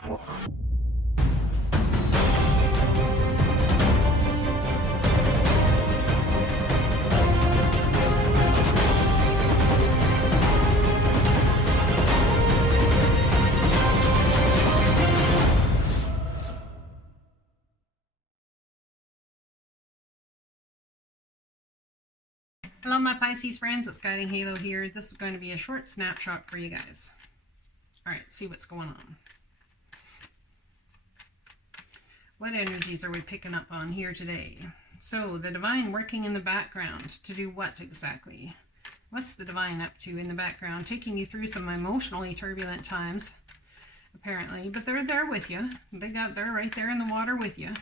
Hello my Pisces friends, it's Guiding Halo here. This is going to be a short snapshot for you guys. Alright, see what's going on. What energies are we picking up on here today? So, the divine working in the background. To do what exactly? What's the divine up to in the background? Taking you through some emotionally turbulent times, apparently. But they're there with you. They're right there in the water with you,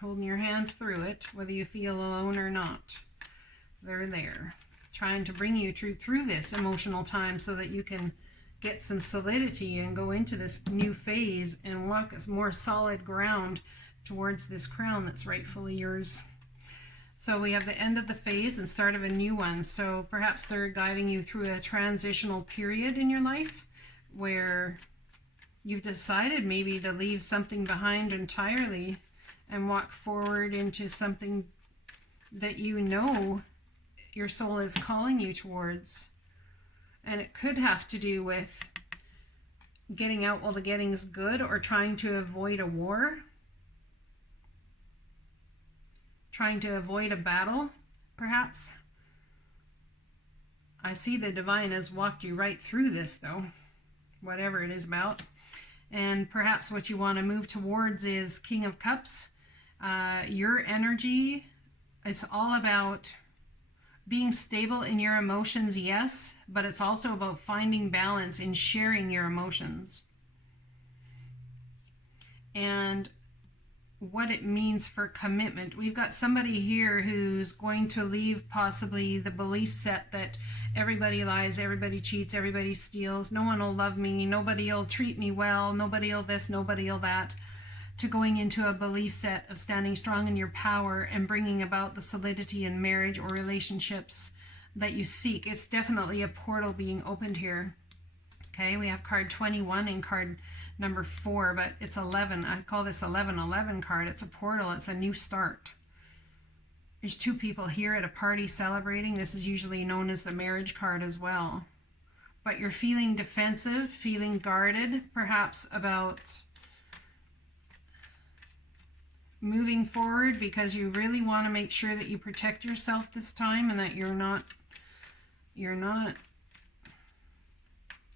holding your hand through it, whether you feel alone or not. They're there, trying to bring you through this emotional time so that you can get some solidity and go into this new phase and walk a more solid ground towards this crown that's rightfully yours. So we have the end of the phase and start of a new one. So perhaps they're guiding you through a transitional period in your life where you've decided maybe to leave something behind entirely and walk forward into something that you know your soul is calling you towards. And it could have to do with getting out while the getting's good, or trying to avoid a war, trying to avoid a battle, perhaps. I see the divine has walked you right through this though, whatever it is about. And perhaps what you want to move towards is King of Cups. Your energy, it's all about being stable in your emotions, yes, but it's also about finding balance in sharing your emotions. And what it means for commitment. We've got somebody here who's going to leave possibly the belief set that everybody lies, everybody cheats, everybody steals, no one will love me, nobody will treat me well, nobody will this, nobody will that, to going into a belief set of standing strong in your power and bringing about the solidity in marriage or relationships that you seek. It's definitely a portal being opened here. Okay, we have card 21 and card number 4, but it's 11. I call this 1111 card. It's a portal. It's a new start. There's two people here at a party celebrating. This is usually known as the marriage card as well. But you're feeling defensive, feeling guarded, perhaps about moving forward because you really want to make sure that you protect yourself this time and that you're not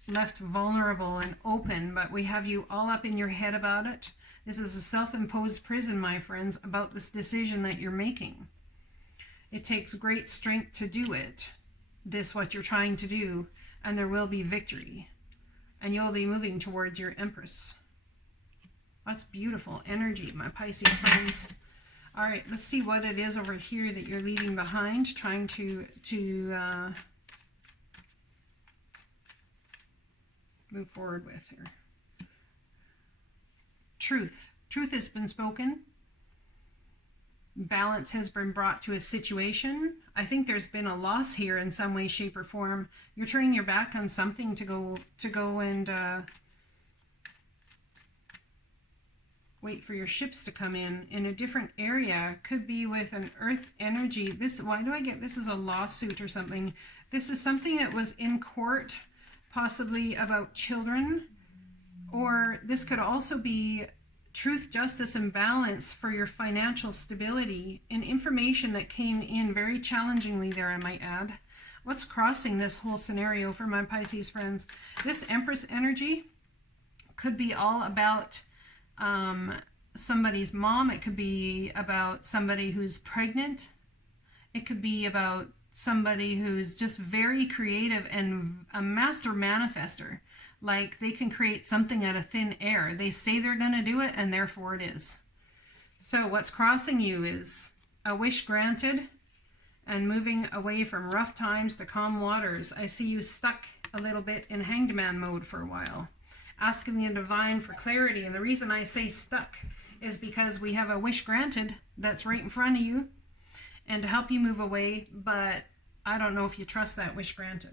left vulnerable and open. But we have you all up in your head about it. This is a self-imposed prison, my friends, about this decision that you're making. It takes great strength to do it, what you're trying to do, and there will be victory. And you'll be moving towards your Empress. That's beautiful energy, my Pisces friends. All right, let's see what it is over here that you're leaving behind, trying to move forward with here. Truth. Truth has been spoken. Balance has been brought to a situation. I think there's been a loss here in some way, shape, or form. You're turning your back on something to go and wait for your ships to come in a different area. Could be with an earth energy. Why do I get this is a lawsuit or something? This is something that was in court, possibly about children, or this could also be truth, justice, and balance for your financial stability, and information that came in very challengingly there, I might add. What's crossing this whole scenario for my Pisces friends? This Empress energy could be all about somebody's mom. It could be about somebody who's pregnant. It could be about somebody who's just very creative and a master manifester. Like they can create something out of thin air. They say they're going to do it, and therefore it is. So what's crossing you is a wish granted and moving away from rough times to calm waters. I see you stuck a little bit in hanged man mode for a while, asking the divine for clarity. And the reason I say stuck is because we have a wish granted that's right in front of you and to help you move away, but I don't know if you trust that wish granted.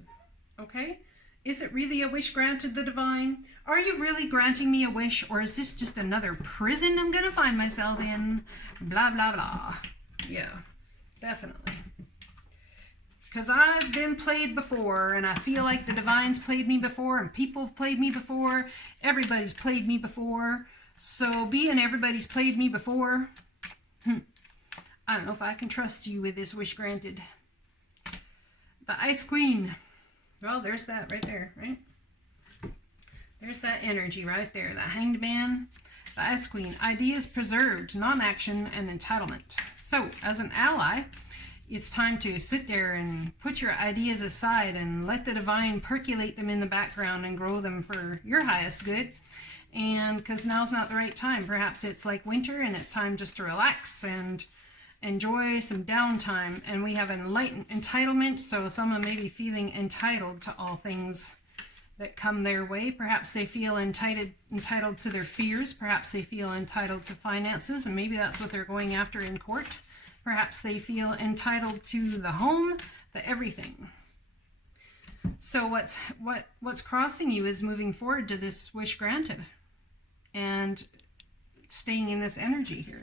Okay? Is it really a wish granted, the divine? Are you really granting me a wish, or is this just another prison I'm gonna find myself in? Blah, blah, blah. Yeah, definitely. Because I've been played before, and I feel like the divine's played me before, and people have played me before. Everybody's played me before. So being everybody's played me before, I don't know if I can trust you with this wish granted. The Ice Queen. Well, there's that right there, right? There's that energy right there. The Hanged Man, the Ice Queen. Ideas preserved, non-action, and entitlement. So, as an ally, it's time to sit there and put your ideas aside and let the divine percolate them in the background and grow them for your highest good. And because now's not the right time. Perhaps it's like winter and it's time just to relax and enjoy some downtime. And we have enlightened entitlement, so someone may be feeling entitled to all things that come their way. Perhaps they feel entitled to their fears. Perhaps they feel entitled to finances, and maybe that's what they're going after in court. Perhaps they feel entitled to the home, the everything. So what's crossing you is moving forward to this wish granted and staying in this energy here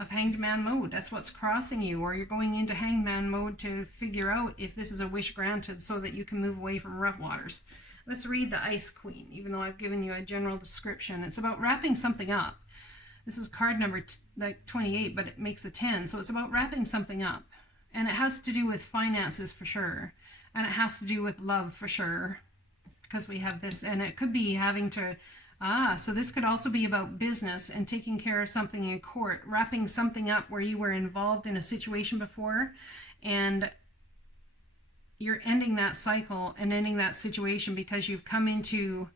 of Hanged Man mode. That's what's crossing you, or you're going into Hanged Man mode to figure out if this is a wish granted so that you can move away from rough waters. Let's read the Ice Queen, even though I've given you a general description. It's about wrapping something up. This is card number 28, but it makes a 10. So it's about wrapping something up. And it has to do with finances for sure. And it has to do with love for sure. Because we have this, and it could be having to, so this could also be about business and taking care of something in court, wrapping something up where you were involved in a situation before, and you're ending that cycle and ending that situation because you've come into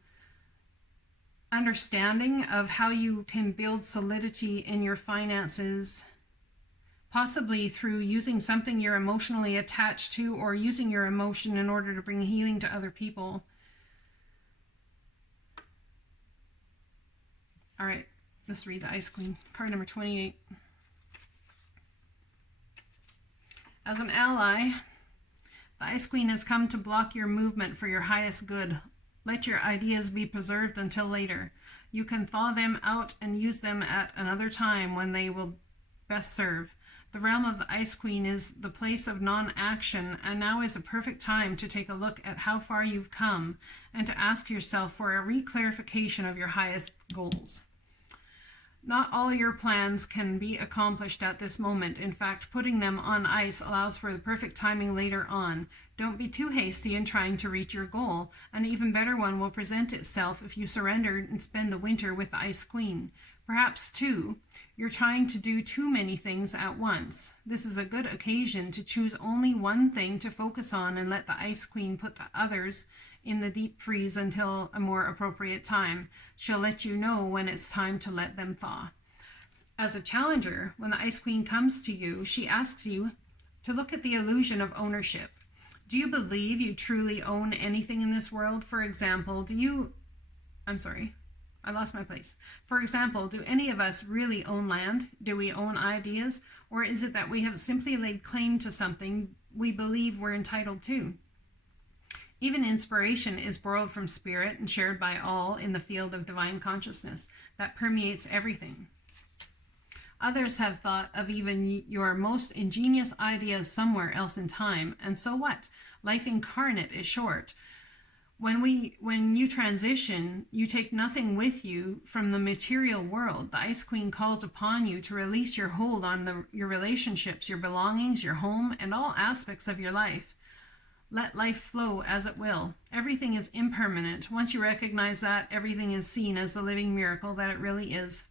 understanding of how you can build solidity in your finances, possibly through using something you're emotionally attached to, or using your emotion in order to bring healing to other people. All right, let's read the Ice Queen, card number 28. As an ally, the Ice Queen has come to block your movement for your highest good. Let your ideas be preserved until later. You can thaw them out and use them at another time when they will best serve. The realm of the Ice Queen is the place of non-action, and now is a perfect time to take a look at how far you've come and to ask yourself for a reclarification of your highest goals. Not all your plans can be accomplished at this moment. In fact, putting them on ice allows for the perfect timing later on. Don't be too hasty in trying to reach your goal. An even better one will present itself if you surrender and spend the winter with the Ice Queen. Perhaps, too, you're trying to do too many things at once. This is a good occasion to choose only one thing to focus on and let the Ice Queen put the others in the deep freeze until a more appropriate time. She'll let you know when it's time to let them thaw. As a challenger, when the Ice Queen comes to you, she asks you to look at the illusion of ownership. Do you believe you truly own anything in this world? For example, I lost my place. For example, do any of us really own land? Do we own ideas? Or is it that we have simply laid claim to something we believe we're entitled to? Even inspiration is borrowed from spirit and shared by all in the field of divine consciousness that permeates everything. Others have thought of even your most ingenious ideas somewhere else in time, and so what? Life incarnate is short. When you transition, you take nothing with you from the material world. The Ice Queen calls upon you to release your hold on your relationships, your belongings, your home, and all aspects of your life. Let life flow as it will. Everything is impermanent. Once you recognize that, everything is seen as the living miracle that it really is.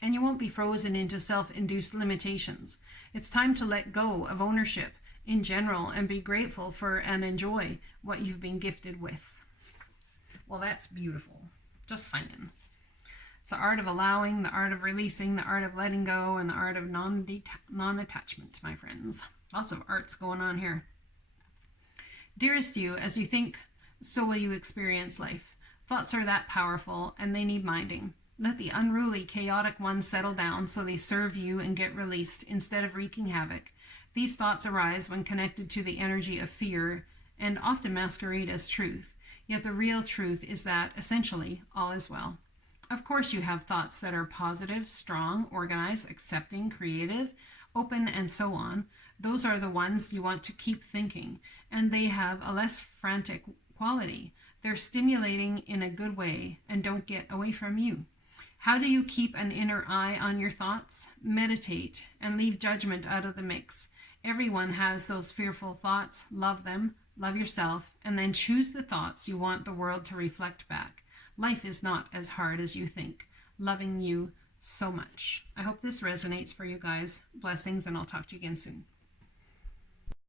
And you won't be frozen into self-induced limitations. It's time to let go of ownership in general and be grateful for and enjoy what you've been gifted with. Well, that's beautiful. Just saying. It's the art of allowing, the art of releasing, the art of letting go, and the art of non-attachment, my friends. Lots of arts going on here. Dearest you, as you think, so will you experience life. Thoughts are that powerful, and they need minding. Let the unruly, chaotic ones settle down so they serve you and get released instead of wreaking havoc. These thoughts arise when connected to the energy of fear and often masquerade as truth. Yet the real truth is that, essentially, all is well. Of course, you have thoughts that are positive, strong, organized, accepting, creative, open, and so on. Those are the ones you want to keep thinking, and they have a less frantic quality. They're stimulating in a good way and don't get away from you. How do you keep an inner eye on your thoughts? Meditate and leave judgment out of the mix. Everyone has those fearful thoughts. Love them, love yourself, and then choose the thoughts you want the world to reflect back. Life is not as hard as you think. Loving you so much. I hope this resonates for you guys. Blessings, and I'll talk to you again soon.